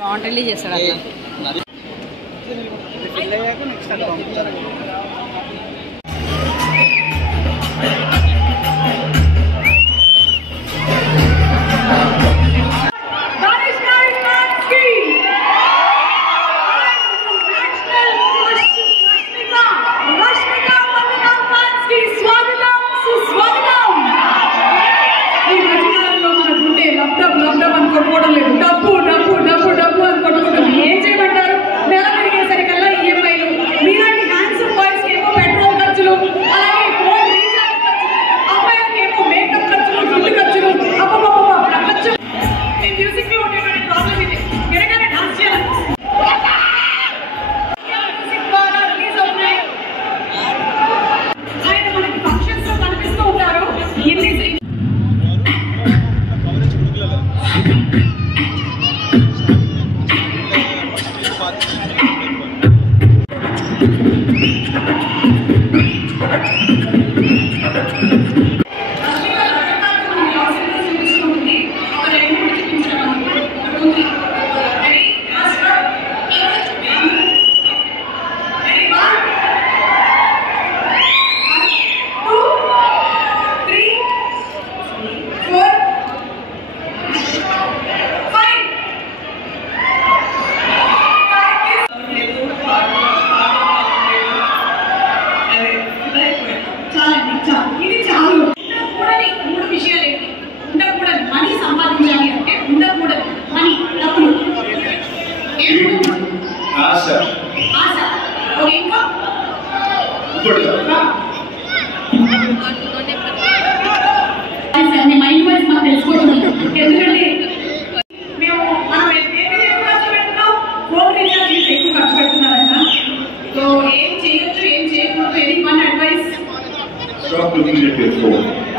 Wantedly చేస్తాడు అట్లా. ఎందుకంటే మేము మనం ఎక్కువ ఖర్చు పెడుతున్నాం, ఫోన్ రీఛార్జ్ ఎక్కువ ఖర్చు పెడుతున్నారంట. సో ఏం చేయొచ్చు ఏం చేయకూడదు, any one advice? Stop looking at your phone.